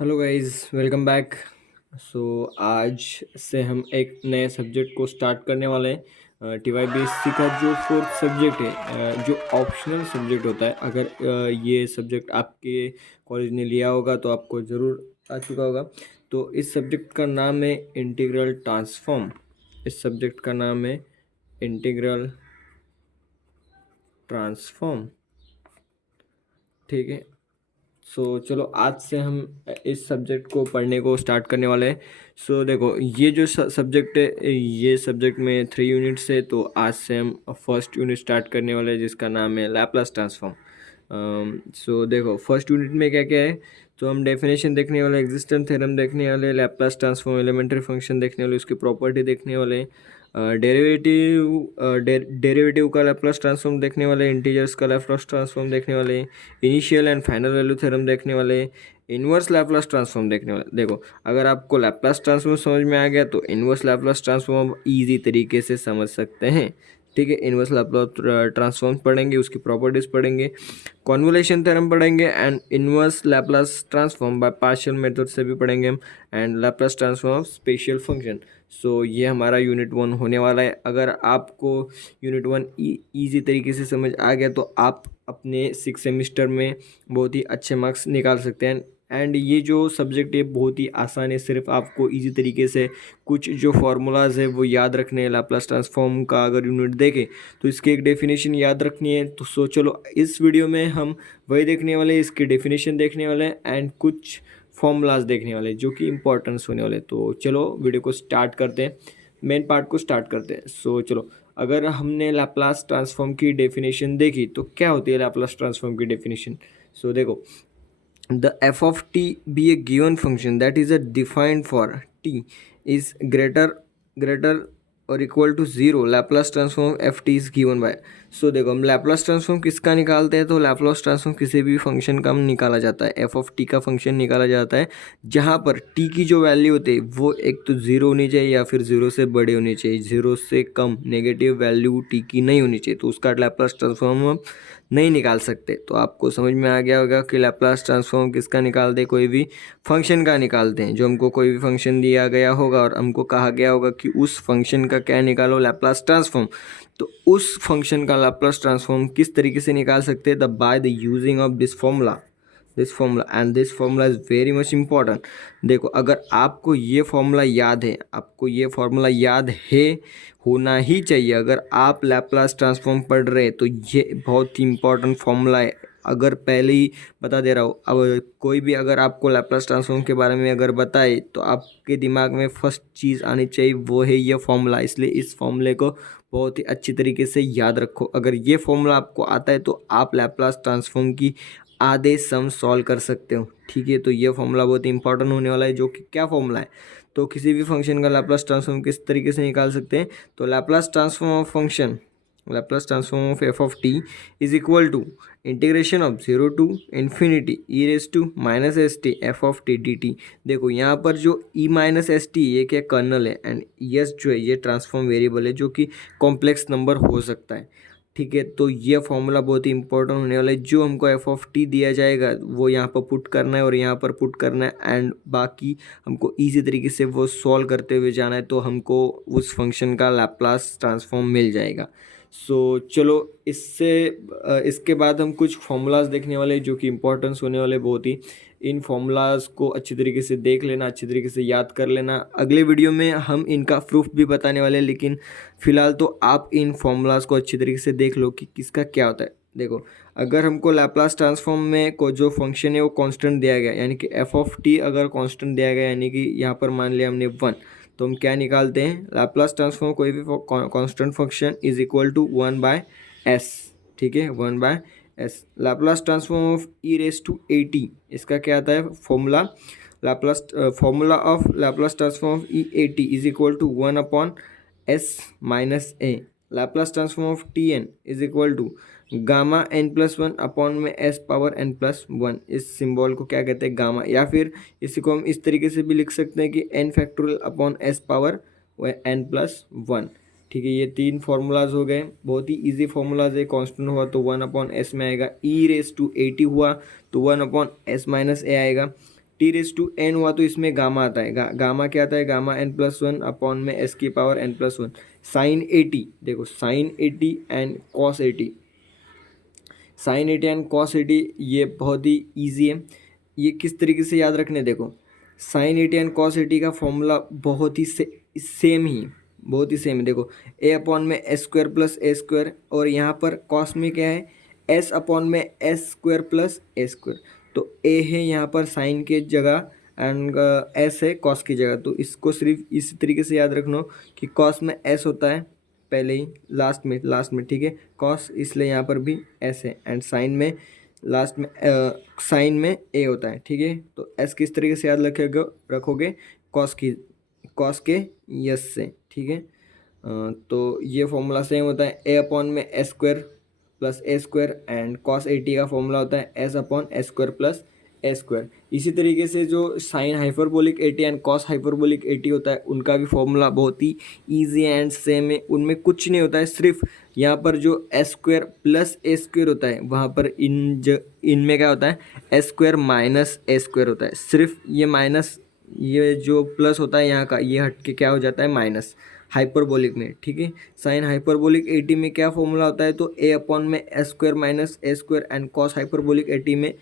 Hello guys, welcome back. So आज से हम एक नए सब्जेक्ट को स्टार्ट करने वाले हैं। TYBSC का जो फोर्थ सब्जेक्ट है, जो ऑप्शनल सब्जेक्ट होता है। अगर ये सब्जेक्ट आपके कॉलेज ने लिया होगा तो आपको ज़रूर आ चुका होगा। तो इस सब्जेक्ट का नाम है इंटीग्रल ट्रांसफॉर्म। इस सब्जेक्ट का नाम है इंटीग्रल ट्रांसफॉर्म। ठीक है। चलो आज से हम इस सब्जेक्ट को पढ़ने को स्टार्ट करने वाले हैं। देखो, ये जो सब्जेक्ट है, ये सब्जेक्ट में 3 यूनिट्स है। तो आज से हम फर्स्ट यूनिट स्टार्ट करने वाले हैं जिसका नाम है लैप्लास ट्रांसफॉर्म। देखो, फर्स्ट यूनिट में क्या क्या है। तो हम डेफिनेशन देखने वाले, एग्जिस्टेंस थ्योरम देखने वाले, लैप्लास ट्रांसफॉर्म एलिमेंट्री फंक्शन देखने वाले, उसकी प्रॉपर्टी देखने वाले, डेरिवेटिव का लैप्लास ट्रांसफॉर्म देखने वाले, इंटीजर्स का लैप्लास ट्रांसफॉर्म देखने वाले, initial and final value theorem देखने वाले, इनवर्स लैप्लास ट्रांसफॉर्म देखने वाले। देखो, अगर आपको लैप्लास ट्रांसफॉर्म समझ में आ गया तो इनवर्स लैप्लास ट्रांसफॉर्म ईजी तरीके से समझ सकते हैं। ठीक है, इनवर्स लैप्लास ट्रांसफॉर्म पढ़ेंगे, उसकी प्रॉपर्टीज पढ़ेंगे, कॉन्वोल्यूशन थ्योरम पढ़ेंगे, and inverse Laplace transform by partial method से भी पढ़ेंगे हम, and Laplace transform of special function. ये हमारा यूनिट 1 होने वाला है। अगर आपको यूनिट 1 ईजी तरीके से समझ आ गया तो आप अपने 6 सेमिस्टर में बहुत ही अच्छे मार्क्स निकाल सकते हैं। एंड ये जो सब्जेक्ट है बहुत ही आसान है, सिर्फ आपको इजी तरीके से कुछ जो फार्मूलाज है वो याद रखने हैं। लाप्लास ट्रांसफॉर्म का अगर यूनिट देखें तो इसकी एक डेफिनेशन याद रखनी है। तो चलो, इस वीडियो में हम वही देखने वाले हैं, इसकी डेफिनेशन देखने वाले हैं एंड कुछ फॉर्मूलाज देखने वाले हैं जो कि इंपॉर्टेंस होने वाले। तो चलो वीडियो को स्टार्ट करते हैं, मेन पार्ट को स्टार्ट करते हैं। चलो, अगर हमने लैप्लास ट्रांसफॉर्म की डेफिनेशन देखी तो क्या होती है लैप्लास ट्रांसफॉर्म की डेफिनेशन। देखो, the f of t be a given function that is a defined for t is greater और equal to 0, Laplace transform F T is given by. देखो, हम लैप्लास ट्रांसफॉर्म किसका निकालते हैं तो लैप्लास ट्रांसफॉर्म किसी भी फंक्शन का हम निकाला जाता है, एफ ऑफ टी का फंक्शन निकाला जाता है जहाँ पर टी की जो वैल्यू होती है वो एक तो 0 होनी चाहिए या फिर 0 से बड़े होनी चाहिए। 0 से कम नेगेटिव वैल्यू टी की नहीं होनी चाहिए, तो उसका लैप्लास ट्रांसफॉर्म हम नहीं निकाल सकते। तो आपको समझ में आ गया होगा कि लैप्लास ट्रांसफॉर्म किसका निकालते हैं, कोई भी फंक्शन का निकालते हैं। जो हमको कोई भी फंक्शन दिया गया होगा और हमको कहा गया होगा कि उस फंक्शन का क्या निकालो, लैप्लास ट्रांसफॉर्म। तो उस फंक्शन का लैप्लास ट्रांसफॉर्म किस तरीके से निकाल सकते हैं, the by the using of this formula and this formula is very much important. देखो, अगर आपको ये फॉर्मूला याद है, आपको ये फॉर्मूला याद है, होना ही चाहिए। अगर आप लैप्लास ट्रांसफॉर्म पढ़ रहे हैं तो ये बहुत ही इंपॉर्टेंट फॉर्मूला है। अगर पहले ही बता दे रहा हूँ, अब कोई भी अगर आपको लैप्लास ट्रांसफॉर्म के बारे में अगर बताए तो आपके दिमाग में फर्स्ट चीज़ आनी चाहिए वो है ये फॉर्मूला। इसलिए इस फॉर्मूले को बहुत ही अच्छी तरीके से याद रखो। अगर ये फॉर्मूला आपको आता है तो आप लैप्लास ट्रांसफॉर्म की आधे सम सॉल्व कर सकते हो। ठीक है, तो ये फॉर्मूला बहुत ही इंपॉर्टेंट होने वाला है। जो कि क्या फॉर्मूला है, तो किसी भी फंक्शन का लैप्लास ट्रांसफॉर्म किस तरीके से निकाल सकते हैं, तो Laplace transform of function, Laplace transform of F of T is equal to integration of 0 to infinity E raise to minus S T F of T D T. देखो, यहाँ पर जो ई माइनस एस टी ये क्या colonel है, and yes जो है ये ट्रांसफॉर्म वेरिएबल है जो कि कॉम्प्लेक्स नंबर हो सकता है। ठीक है, तो ये फॉर्मूला बहुत ही इंपॉर्टेंट होने वाला है। जो हमको एफ ऑफ टी दिया जाएगा वो यहाँ पर पुट करना है और यहाँ पर पुट करना है, एंड बाकी हमको इजी तरीके से वो सॉल्व करते हुए जाना है, तो हमको उस फंक्शन का लैप्लास ट्रांसफॉर्म मिल जाएगा। चलो, इसके बाद हम कुछ फॉर्मूलाज देखने वाले जो कि इंपॉर्टेंस होने वाले बहुत ही। इन फॉर्मूलाज को अच्छी तरीके से देख लेना, अच्छी तरीके से याद कर लेना। अगले वीडियो में हम इनका प्रूफ भी बताने वाले हैं, लेकिन फ़िलहाल तो आप इन फॉर्मूलाज को अच्छी तरीके से देख लो कि किसका क्या होता है। देखो, अगर हमको लैप्लास ट्रांसफॉर्म में को जो फंक्शन है वो कांस्टेंट दिया गया, यानी कि एफ ऑफ टी अगर कांस्टेंट दिया गया, यानी कि यहाँ पर मान लिया हमने 1, तो हम क्या निकालते हैं, लैप्लास ट्रांसफॉर्म कोई भी constant function is equal to 1/s। ठीक है, 1/s। Laplace transform of e raise to a t, इसका क्या आता है formula, formula of Laplace transform of e a t is equal to 1/s-a। Laplace transform of t n is equal to gamma n plus one upon में s power N plus one. इस symbol को क्या कहते हैं, gamma. या फिर इसी को हम इस तरीके से भी लिख सकते हैं कि N factorial upon S power N plus one. ठीक है, ये 3 फार्मूलाज हो गए, बहुत ही इजी फार्मूलाज है। कांस्टेंट हुआ तो 1/s में आएगा, ई रेस टू 80 हुआ तो 1/s माइनस ए आएगा। t⁻n हुआ तो इसमें गामा आता है, गामा क्या आता है, गामा n+1 अपॉन में s⁻n+1 साइन 80, देखो sine 80 and cos 80, sine 80 and cos 80 ये बहुत ही ईजी है। ये किस तरीके से याद रखने, देखो साइन 80 एंड कॉस 80 का फॉर्मूला बहुत ही सेम ही, बहुत ही सेम है। देखो a अपॉन में s² प्लस a², और यहाँ पर कॉस में क्या है, s अपॉन में s² प्लस a², तो a है यहाँ पर साइन के जगह एंड s है कॉस की जगह, तो इसको सिर्फ इसी तरीके से याद रखना कि कॉस में s होता है पहले ही, लास्ट में ठीक है, कॉस इसलिए यहाँ पर भी s है, एंड साइन में लास्ट में साइन में a होता है, ठीक है। तो s किस तरीके से याद रखोगे, कॉस के यस से, ठीक है। तो ये फॉर्मूला सेम होता है, a अपॉन में s² plus a² and cos 80 का फॉर्मूला होता है s upon s² plus a²। इसी तरीके से जो sine hyperbolic 80 and cos hyperbolic 80 होता है उनका भी फॉर्मूला बहुत ही ईजी एंड सेम है, उनमें कुछ नहीं होता है, सिर्फ यहाँ पर जो s² प्लस a² होता है वहाँ पर इनमें क्या होता है, s² माइनस a² होता है, सिर्फ ये माइनस, ये जो प्लस होता है यहाँ का ये हट के क्या हो जाता है माइनस हाइपरबोलिक में, ठीक है। साइन हाइपरबोलिक 80 में क्या फॉर्मूला होता है, तो a अपॉन में s² minus a² and cos hyperbolic 80 में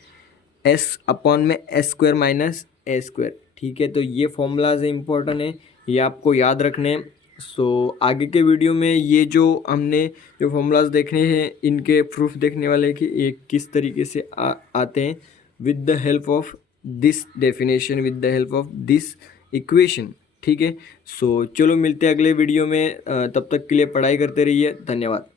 s अपॉन में s² माइनस a², ठीक है। तो ये फॉर्मूलाज इंपॉर्टेंट है, ये आपको याद रखने। सो आगे के वीडियो में ये जो हमने जो फॉर्मूलाज देखने हैं इनके प्रूफ देखने वाले हैं कि ये किस तरीके से आते हैं with the help of this definition, with the help of this equation, ठीक है। सो चलो मिलते हैं अगले वीडियो में, तब तक के लिए पढ़ाई करते रहिए, धन्यवाद।